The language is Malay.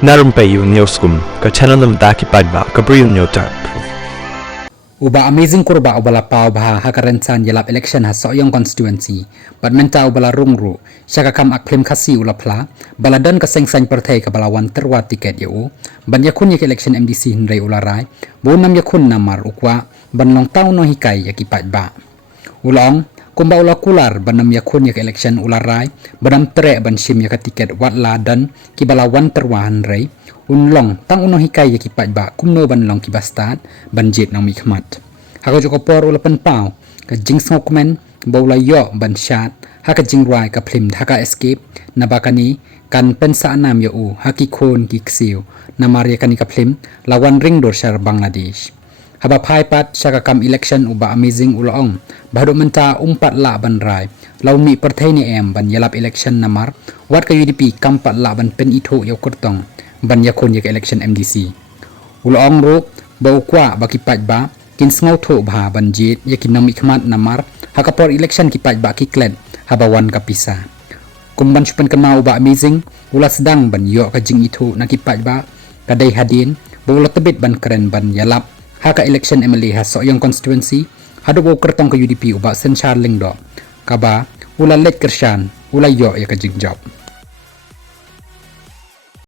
Narumpayu Neoskum, ka Chananam Daki Padba, Gabriel Nyotarp. Uba amazing kurba ubala pau baha hakarensan yelap election ha soyong constituency badmenta ubala rungru syaka kam aklim khasi ulapla baladan ka sengsang partai ka balawan terwa tiket yu ban yakun yak election MDC hinrai ularai bonam yakun namar ukwa ban long tau no hikai yakipat ba ulong kumba ula kular banam yakun yak election ularai banam tere ban sim yak tiket watla dan ki balawan terwa hanrai unlong tang uno hikai yakipat ba kumno ban long kibastad banjit nang mikmat haka joko por ulapan pau ka jing snokmen bawla yo ban shat haka jing rai ka plim haka escape nabakani kan pensa anam yo u haki khon ki ksiu namar yakani ka plim lawan ring dor shar Bangladesh haba phai pat shaka kam election uba amazing ulong bahdo menta umpat la ban rai laumi partai ni em ban yalap election namar wat ka UDP kam pat la ban pen itho yo kurtong ban yakon yak election MDC ulong ro bau kwa bakipat ba kin sngaw tho bha banjit yakin nam ikmat namar hakapor election kipat ba kiklet habawan kapisa kumban chupan kanau ba amazing ula sedang ban yo ka jing itho nakipat ba kadai hadin bola tebit ban keren ban yalap haka election MLA ha soyang constituency hado bo kertong ka UDP uba sen charling do kaba ula let kershan ula yo ya ka jing job